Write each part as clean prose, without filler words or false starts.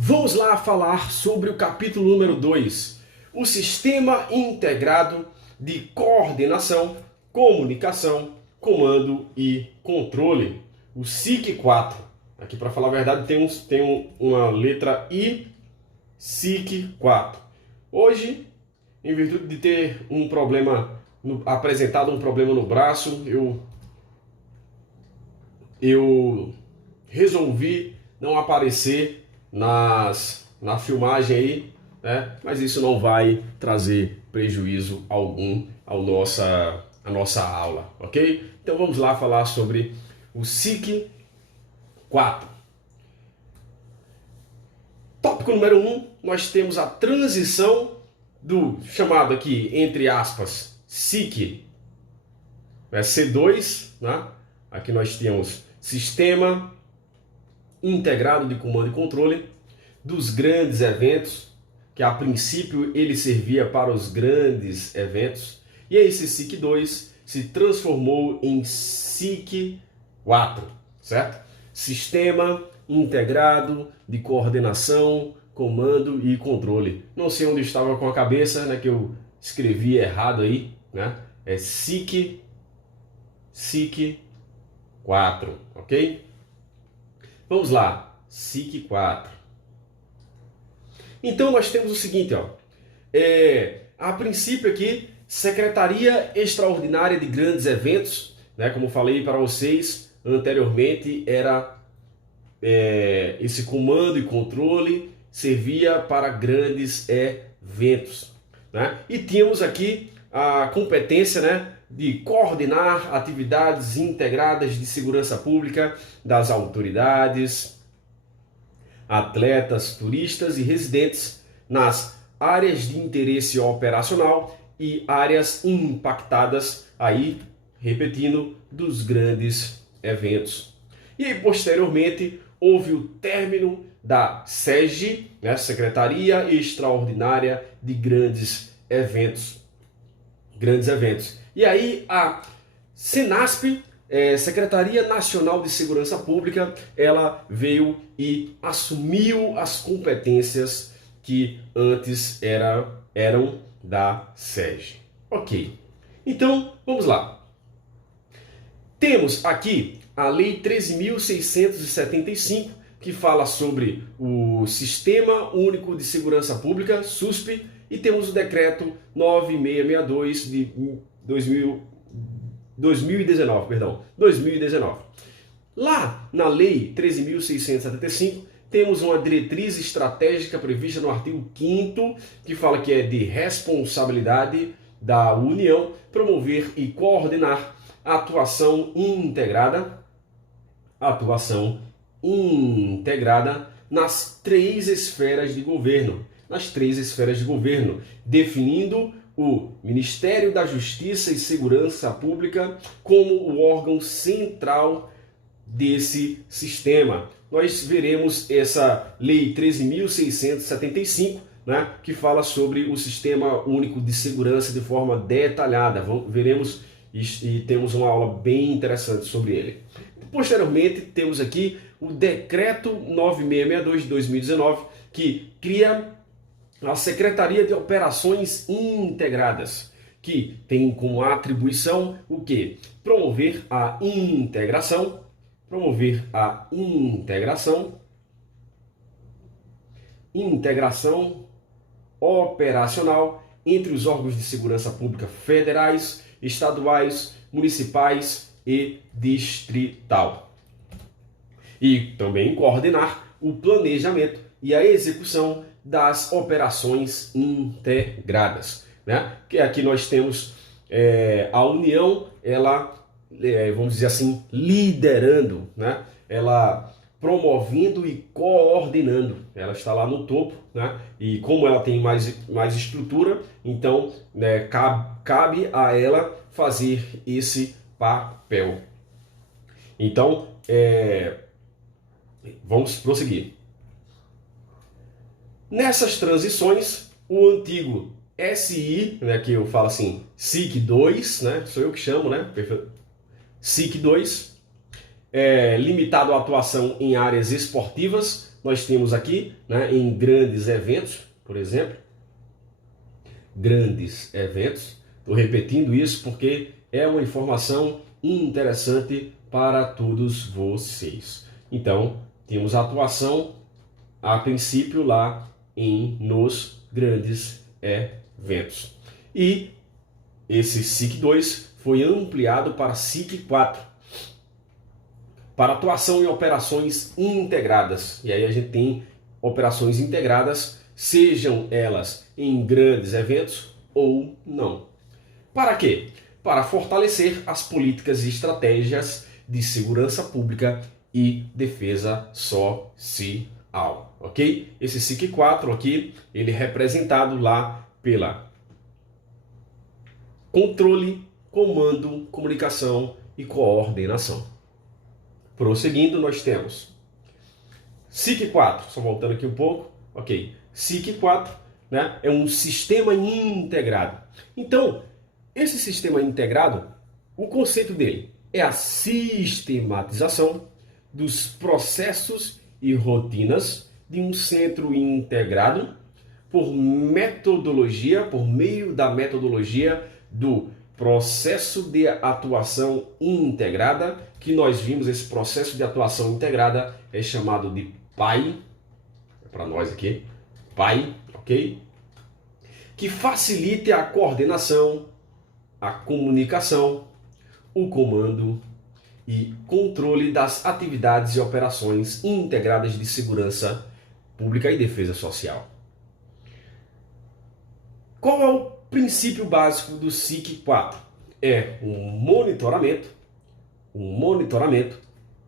Vamos lá falar sobre o capítulo número 2, o Sistema Integrado de Coordenação, Comunicação, Comando e Controle, o SIC-4. Aqui, para falar a verdade, tem uma letra I, SIC-4. Hoje, em virtude de ter apresentado um problema no braço, eu resolvi não aparecer na filmagem aí, né? Mas isso não vai trazer prejuízo algum à nossa aula, ok? Então vamos lá falar sobre o SIC-4. Tópico número 1, nós temos a transição do chamado aqui, entre aspas, SIC, C2, né? Aqui nós temos Sistema Integrado de Comando e Controle dos grandes eventos, que a princípio ele servia para os grandes eventos, e esse SIC2 se transformou em SIC4, certo? Sistema Integrado de Coordenação, Comando e Controle. Não sei onde estava com a cabeça, né, que eu escrevi errado aí, né? É SIC4, ok? Vamos lá, SIC4. Então nós temos o seguinte, ó, a princípio aqui, Secretaria Extraordinária de Grandes Eventos, né, como falei para vocês anteriormente, era esse comando e controle servia para grandes eventos, né? E tínhamos aqui a competência, né, de coordenar atividades integradas de segurança pública das autoridades, atletas, turistas e residentes nas áreas de interesse operacional e áreas impactadas, aí, repetindo, dos grandes eventos. E aí, posteriormente, houve o término da SEG, né, Secretaria Extraordinária de Grandes Eventos. E aí a SENASP, Secretaria Nacional de Segurança Pública, ela veio e assumiu as competências que antes eram da SEG. Ok, então vamos lá. Temos aqui a Lei 13.675, que fala sobre o Sistema Único de Segurança Pública, SUSP, e temos o Decreto 9662 de 2019. Lá na Lei 13.675, temos uma diretriz estratégica prevista no artigo 5º, que fala que é de responsabilidade da União promover e coordenar a atuação integrada nas três esferas de governo, definindo o Ministério da Justiça e Segurança Pública como o órgão central desse sistema. Nós veremos essa Lei 13.675, né, que fala sobre o Sistema Único de Segurança de forma detalhada. Veremos e temos uma aula bem interessante sobre ele. Posteriormente, temos aqui o Decreto 9662 de 2019, que cria a Secretaria de Operações Integradas, que tem como atribuição o quê? Promover a integração operacional entre os órgãos de segurança pública federais, estaduais, municipais e distrital. E também coordenar o planejamento e a execução das operações integradas, né? Que aqui nós temos a União, ela, vamos dizer assim, liderando, né? Ela promovendo e coordenando. Ela está lá no topo, né? E como ela tem mais estrutura, então, né, cabe a ela fazer esse papel. Então, vamos prosseguir. Nessas transições, o antigo SI, né, que eu falo assim, SIC2, né, sou eu que chamo, né, SIC2, limitado à atuação em áreas esportivas, nós temos aqui, né, em grandes eventos, por exemplo, grandes eventos. Estou repetindo isso porque é uma informação interessante para todos vocês. Então, temos a atuação, a princípio, lá nos grandes eventos. E esse SIC 2 foi ampliado para SIC 4, para atuação em operações integradas. E aí a gente tem operações integradas, sejam elas em grandes eventos ou não. Para quê? Para fortalecer as políticas e estratégias de segurança pública e defesa social, ok? Esse SIC 4 aqui, ele é representado lá pela controle, comando, comunicação e coordenação. Prosseguindo, nós temos SIC 4, só voltando aqui um pouco, ok? SIC 4, né, é um sistema integrado. Então, esse sistema integrado, o conceito dele é a sistematização dos processos e rotinas de um centro integrado por meio da metodologia do processo de atuação integrada, que nós vimos. Esse processo de atuação integrada é chamado de PAI, para nós aqui, PAI, ok? Que facilite a coordenação, a comunicação, o comando e controle das atividades e operações integradas de segurança pública e defesa social. Qual é o princípio básico do SIC 4? É um monitoramento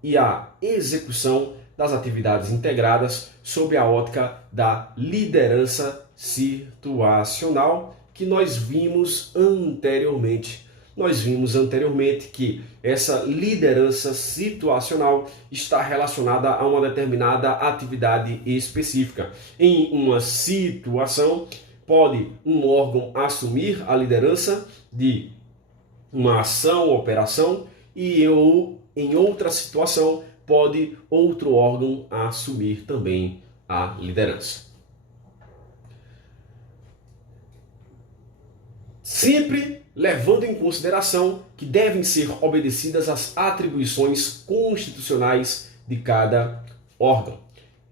e a execução das atividades integradas sob a ótica da liderança situacional, que nós vimos anteriormente. Nós vimos anteriormente que essa liderança situacional está relacionada a uma determinada atividade específica. Em uma situação, pode um órgão assumir a liderança de uma ação ou operação, e em outra situação pode outro órgão assumir também a liderança. Sempre levando em consideração que devem ser obedecidas as atribuições constitucionais de cada órgão.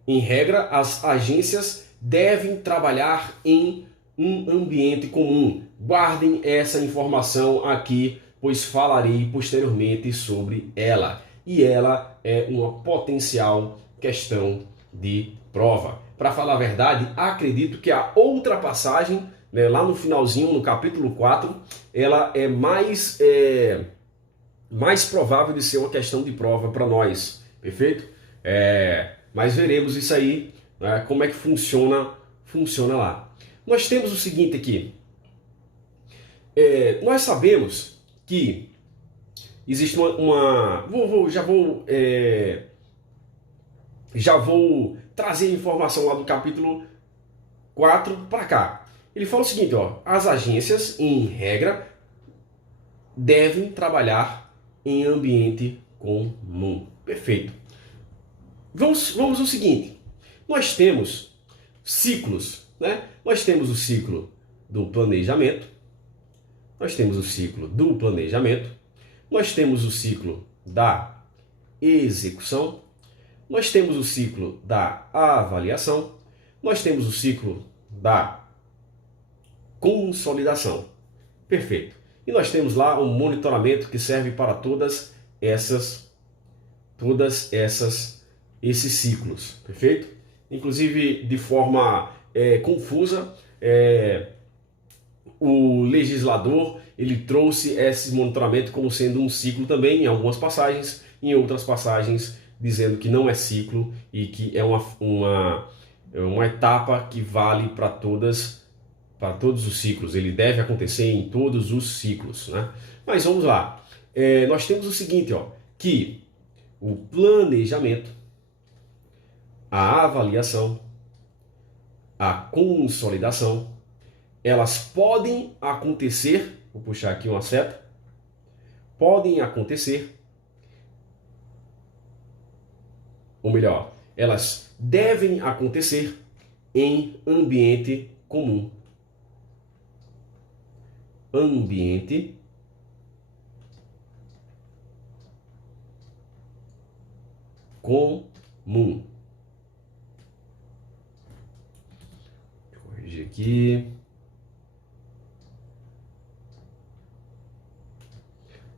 Em regra, as agências devem trabalhar em um ambiente comum. Guardem essa informação aqui, pois falarei posteriormente sobre ela. E ela é uma potencial questão de prova. Para falar a verdade, acredito que a outra passagem, né, lá no finalzinho, no capítulo 4, ela é mais provável de ser uma questão de prova para nós. Perfeito? Mas veremos isso aí, né, como é que funciona lá. Nós temos o seguinte aqui. Nós sabemos que existe já vou trazer informação lá do capítulo 4 para cá. Ele fala o seguinte, ó: as agências, em regra, devem trabalhar em ambiente comum. Perfeito. Vamos ao seguinte. Nós temos ciclos, né? Nós temos o ciclo do planejamento, nós temos o ciclo do planejamento, nós temos o ciclo da execução, nós temos o ciclo da avaliação, nós temos o ciclo da consolidação. Perfeito. E nós temos lá um monitoramento que serve para todas esses ciclos. Perfeito? Inclusive, de forma confusa, o legislador ele trouxe esse monitoramento como sendo um ciclo também, em algumas passagens, em outras passagens dizendo que não é ciclo e que é uma etapa que vale para todos os ciclos. Ele deve acontecer em todos os ciclos, né? Mas vamos lá. Nós temos o seguinte, ó, que o planejamento, a avaliação, a consolidação, elas podem acontecer, vou puxar aqui uma seta, podem acontecer, ou melhor, elas devem acontecer em ambiente comum. Ambiente comum. Deixa eu corrigir aqui.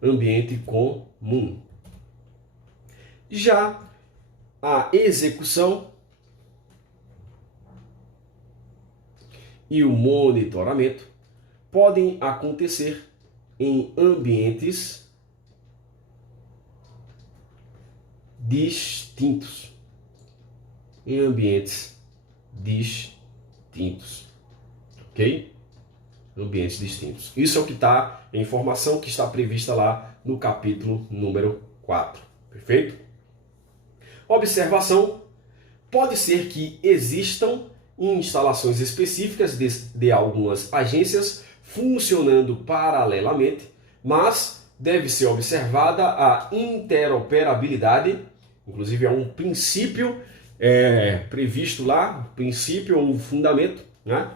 Ambiente comum. Já a execução e o monitoramento podem acontecer em ambientes distintos. Em ambientes distintos. Ok? Ambientes distintos. Isso é o que está, a informação que está prevista lá no capítulo número 4. Perfeito? Observação. Pode ser que existam instalações específicas de algumas agências funcionando paralelamente, mas deve ser observada a interoperabilidade, inclusive é um princípio previsto lá, princípio ou fundamento, né?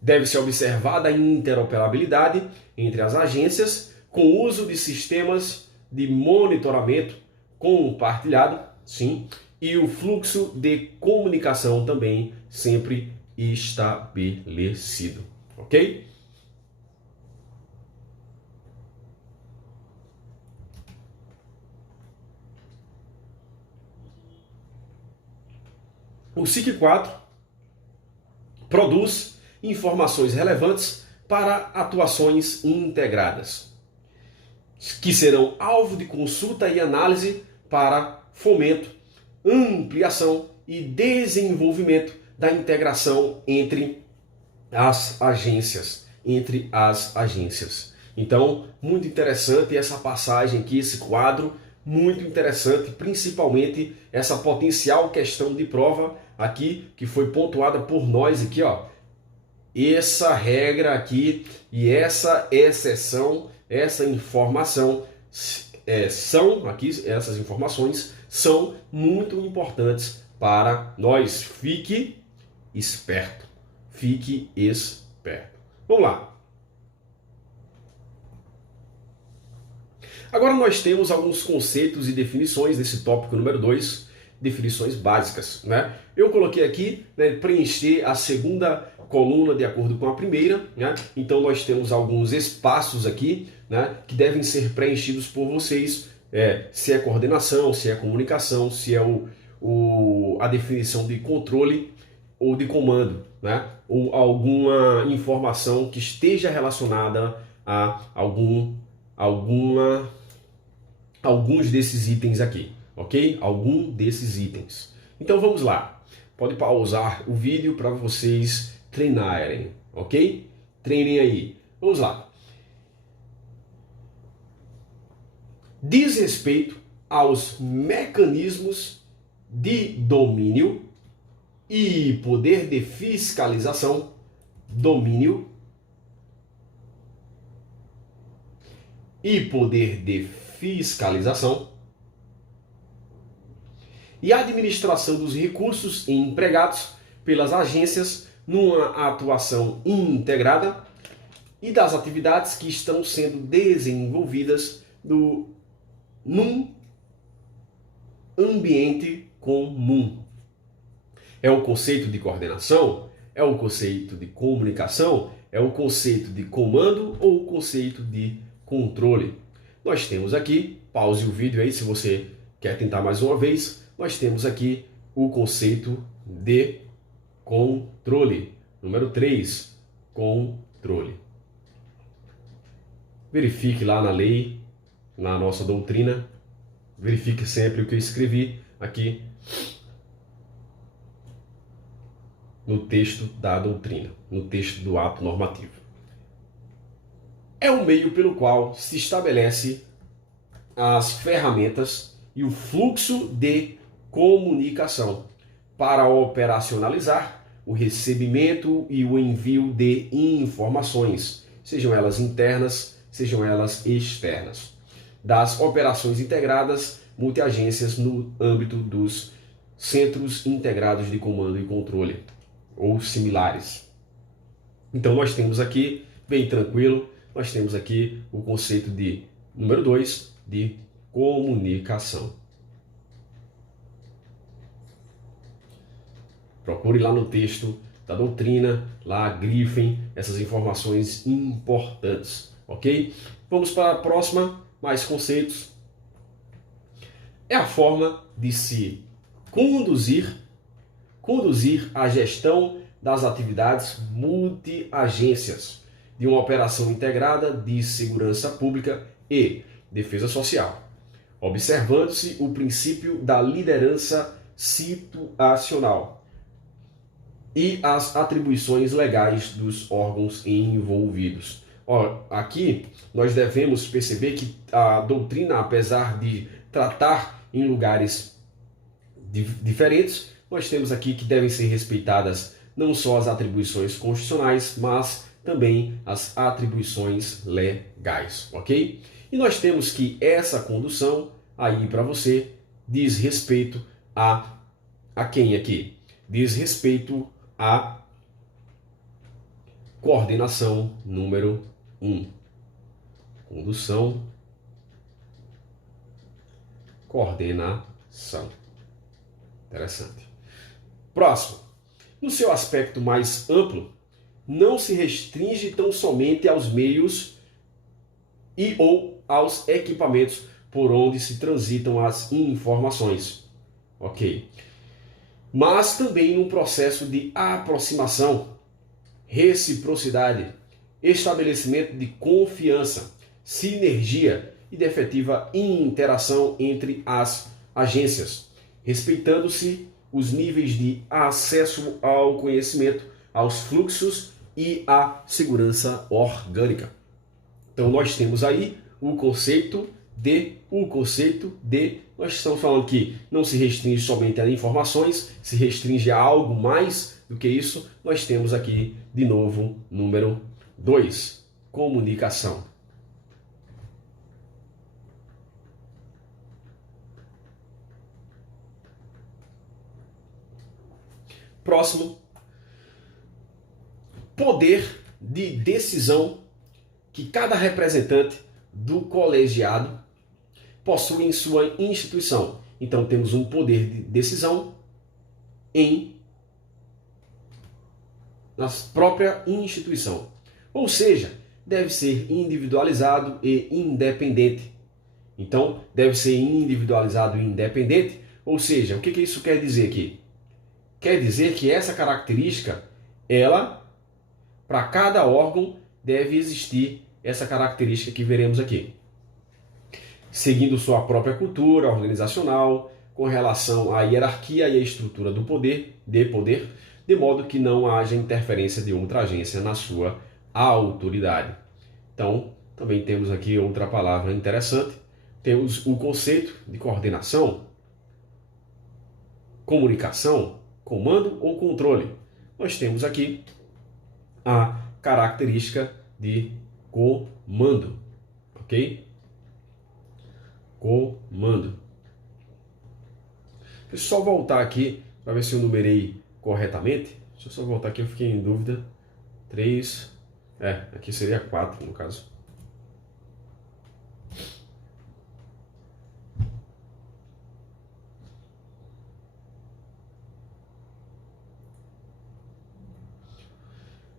Deve ser observada a interoperabilidade entre as agências com o uso de sistemas de monitoramento compartilhado, sim, e o fluxo de comunicação também sempre estabelecido, ok? O SIC 4 produz informações relevantes para atuações integradas, que serão alvo de consulta e análise para fomento, ampliação e desenvolvimento da integração entre as agências. Então, muito interessante essa passagem aqui, esse quadro, muito interessante, principalmente essa potencial questão de prova aqui, que foi pontuada por nós aqui, ó. Essa regra aqui e essa exceção, essa informação essas informações são muito importantes para nós. Fique esperto. Fique esperto. Vamos lá. Agora nós temos alguns conceitos e definições desse tópico número 2, definições básicas, né? Eu coloquei aqui, né, preencher a segunda coluna de acordo com a primeira, né? Então nós temos alguns espaços aqui, né, que devem ser preenchidos por vocês, se é coordenação, se é comunicação, se é a definição de controle ou de comando, né? Ou alguma informação que esteja relacionada a alguns desses itens aqui, ok? Algum desses itens. Então vamos lá. Pode pausar o vídeo para vocês treinarem, ok? Treinem aí. Vamos lá. Diz respeito aos mecanismos de domínio e poder de fiscalização, domínio e poder de fiscalização e administração dos recursos empregados pelas agências numa atuação integrada e das atividades que estão sendo desenvolvidas num ambiente comum. É o conceito de coordenação? É o conceito de comunicação? É o conceito de comando ou o conceito de controle? Nós temos aqui, pause o vídeo aí se você quer tentar mais uma vez, nós temos aqui o conceito de controle. Número 3, controle. Verifique lá na lei, na nossa doutrina, verifique sempre o que eu escrevi aqui no texto da doutrina, no texto do ato normativo. É o meio pelo qual se estabelece as ferramentas e o fluxo de comunicação para operacionalizar o recebimento e o envio de informações, sejam elas internas, sejam elas externas, das operações integradas multiagências no âmbito dos centros integrados de comando e controle, ou similares. Então nós temos aqui, bem tranquilo, nós temos aqui o conceito de, número 2, de comunicação. Procure lá no texto da doutrina, lá grifem essas informações importantes, ok? Vamos para a próxima, mais conceitos. É a forma de se conduzir a gestão das atividades multi-agências de uma operação integrada de segurança pública e defesa social, observando-se o princípio da liderança situacional e as atribuições legais dos órgãos envolvidos. Aqui nós devemos perceber que a doutrina, apesar de tratar em lugares diferentes, nós temos aqui que devem ser respeitadas não só as atribuições constitucionais, mas também as atribuições legais, ok? E nós temos que essa condução aí para você diz respeito a quem aqui? Diz respeito à coordenação número 1. Condução, coordenação. Interessante. Próximo. No seu aspecto mais amplo, não se restringe tão somente aos meios e ou aos equipamentos por onde se transitam as informações. Ok. Mas também num processo de aproximação, reciprocidade, estabelecimento de confiança, sinergia e de efetiva interação entre as agências, respeitando-se os níveis de acesso ao conhecimento, aos fluxos e à segurança orgânica. Então nós temos aí o conceito de, nós estamos falando que não se restringe somente a informações, se restringe a algo mais do que isso. Nós temos aqui, de novo, número 2, comunicação. Próximo, poder de decisão que cada representante do colegiado possui em sua instituição. Então temos um poder de decisão na própria instituição. Ou seja, deve ser individualizado e independente. Então deve ser individualizado e independente. Ou seja, o que isso quer dizer aqui? Quer dizer que essa característica, ela, para cada órgão, deve existir essa característica que veremos aqui. Seguindo sua própria cultura organizacional, com relação à hierarquia e à estrutura do poder, de modo que não haja interferência de outra agência na sua autoridade. Então, também temos aqui outra palavra interessante. Temos o conceito de coordenação, comunicação, comando ou controle. Nós temos aqui a característica de comando, ok? Comando. Deixa eu só voltar aqui para ver se eu numerei corretamente. Deixa eu só voltar aqui, eu fiquei em dúvida. 3, aqui seria 4 no caso.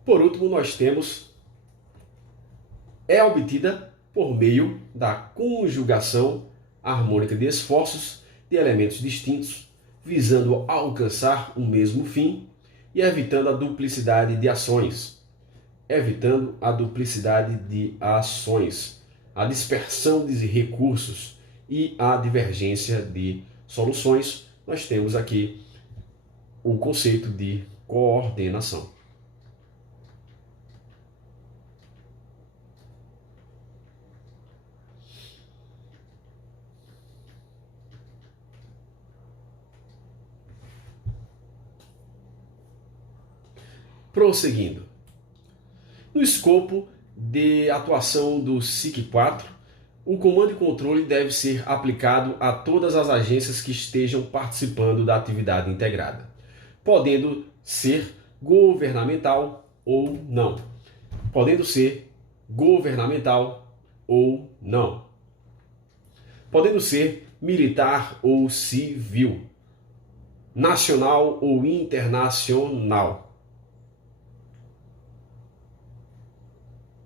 Por último, nós temos é obtida por meio da conjugação harmônica de esforços de elementos distintos, visando alcançar o mesmo fim e evitando a duplicidade de ações. A dispersão de recursos e a divergência de soluções. Nós temos aqui o conceito de coordenação. Prosseguindo. No escopo de atuação do SIC 4, o comando e controle deve ser aplicado a todas as agências que estejam participando da atividade integrada, podendo ser governamental ou não. Podendo ser governamental ou não. Podendo ser militar ou civil, nacional ou internacional,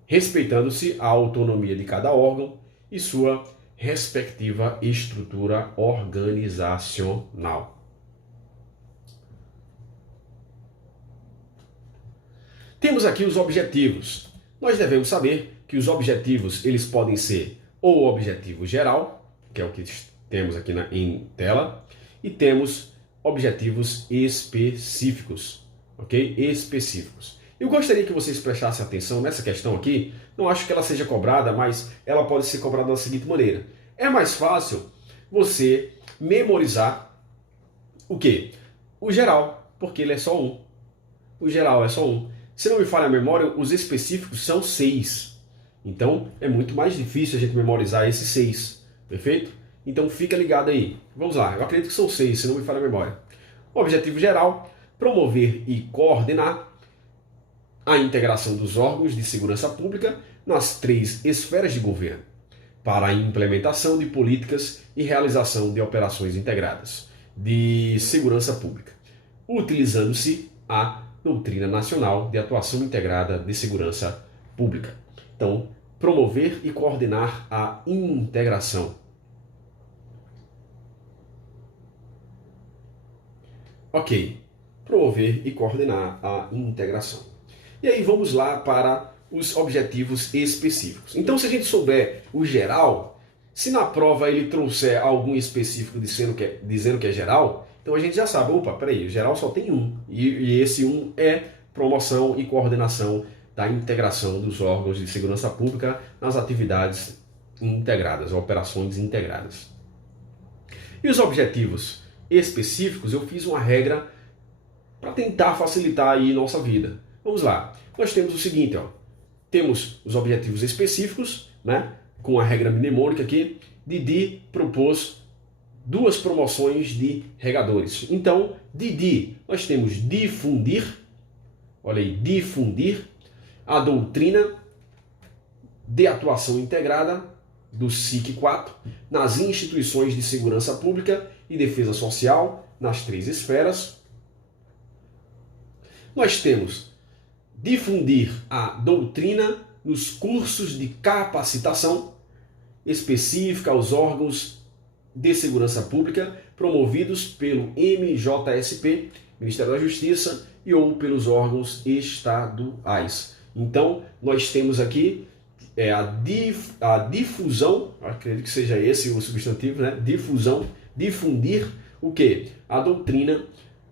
respeitando-se a autonomia de cada órgão e sua respectiva estrutura organizacional. Temos aqui os objetivos. Nós devemos saber que os objetivos eles podem ser o objetivo geral, que é o que temos aqui em tela, e temos objetivos específicos, ok? Específicos. Eu gostaria que vocês prestassem atenção nessa questão aqui. Não acho que ela seja cobrada, mas ela pode ser cobrada da seguinte maneira. É mais fácil você memorizar o quê? O geral, porque ele é só um. O geral é só um. Se não me falha a memória, os específicos são 6. Então, é muito mais difícil a gente memorizar esses 6. Perfeito? Então, fica ligado aí. Vamos lá. Eu acredito que são 6, se não me falha a memória. Objetivo geral, promover e coordenar a integração dos órgãos de segurança pública nas 3 esferas de governo, para a implementação de políticas e realização de operações integradas de segurança pública, utilizando-se a Doutrina Nacional de Atuação Integrada de Segurança Pública. Então, promover e coordenar a integração. Ok, promover e coordenar a integração. E aí vamos lá para os objetivos específicos. Então, se a gente souber o geral, se na prova ele trouxer algum específico dizendo que é geral, então a gente já sabe, opa, peraí, o geral só tem um. E esse um é promoção e coordenação da integração dos órgãos de segurança pública nas atividades integradas, operações integradas. E os objetivos específicos, eu fiz uma regra para tentar facilitar aí nossa vida. Vamos lá. Nós temos o seguinte, ó. Temos os objetivos específicos, né? Com a regra mnemônica aqui. Didi propôs 2 promoções de regadores. Então, Didi, nós temos difundir, olha aí, difundir a doutrina de atuação integrada do SIC 4 nas instituições de segurança pública e defesa social, nas 3 esferas. Nós temos difundir a doutrina nos cursos de capacitação específica aos órgãos de segurança pública promovidos pelo MJSP, Ministério da Justiça, e ou pelos órgãos estaduais. Então, nós temos aqui a difusão, acredito que seja esse o substantivo, né? Difusão, difundir o quê? A doutrina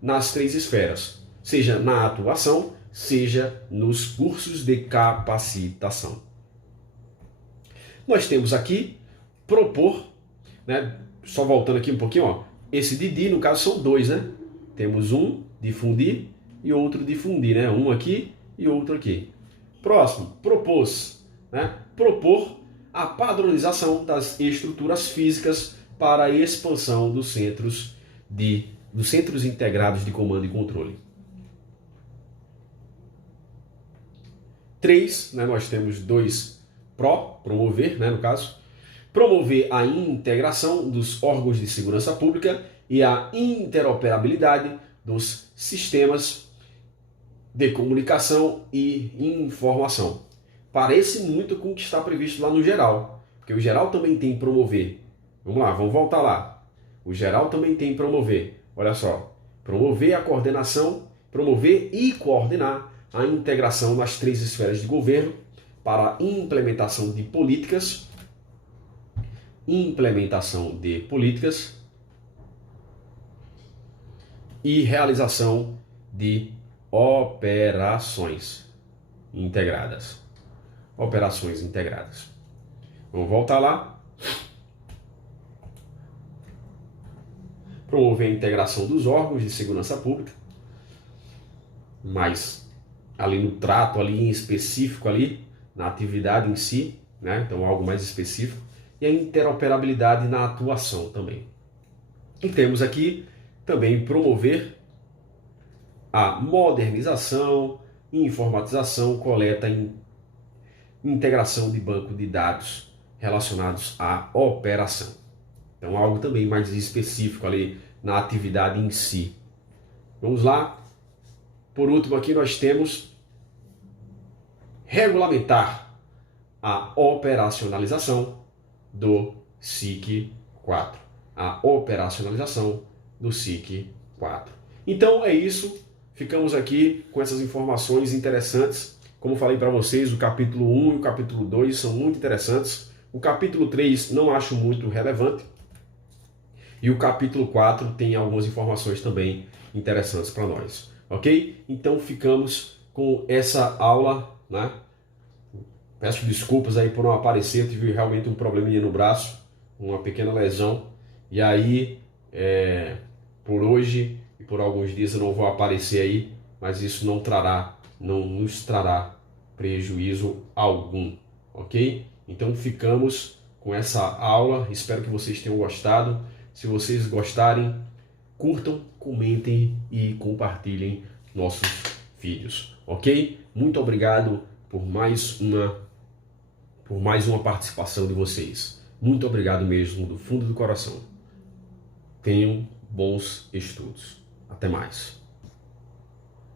nas 3 esferas, seja na atuação, seja nos cursos de capacitação. Nós temos aqui propor, né? Só voltando aqui um pouquinho, ó, esse Didi, no caso, são 2, né? Temos um, difundir, e outro difundir, né? Um aqui e outro aqui. Próximo, propôs, né? Propor a padronização das estruturas físicas para a expansão dos centros integrados de comando e controle. 3, né, nós temos 2 promover, né, no caso, promover a integração dos órgãos de segurança pública e a interoperabilidade dos sistemas de comunicação e informação. Parece muito com o que está previsto lá no geral, porque o geral também tem promover. Vamos lá, vamos voltar lá. O geral também tem promover. Olha só, promover a coordenação, promover e coordenar a integração nas 3 esferas de governo para a implementação de políticas e realização de operações integradas. Operações integradas. Vamos voltar lá. Promover a integração dos órgãos de segurança pública, mas ali no trato, ali em específico, ali na atividade em si, né? Então algo mais específico. e a interoperabilidade na atuação também. E temos aqui também promover a modernização, informatização, coleta e integração de banco de dados relacionados à operação. Então, algo também mais específico ali na atividade em si. Vamos lá. Por último, aqui nós temos regulamentar a operacionalização do SIC 4. A operacionalização do SIC 4. Então é isso. Ficamos aqui com essas informações interessantes. Como falei para vocês, o capítulo 1 e o capítulo 2 são muito interessantes. O capítulo 3 não acho muito relevante. E o capítulo 4 tem algumas informações também interessantes para nós. Ok? Então ficamos com essa aula, né? Peço desculpas aí por não aparecer, tive realmente um probleminha no braço, uma pequena lesão. E aí, por hoje e por alguns dias eu não vou aparecer aí, mas isso não nos trará prejuízo algum, ok? Então ficamos com essa aula, espero que vocês tenham gostado. Se vocês gostarem, curtam, comentem e compartilhem nossos vídeos, ok? Muito obrigado por mais uma participação de vocês. Muito obrigado mesmo, do fundo do coração. Tenham bons estudos. Até mais.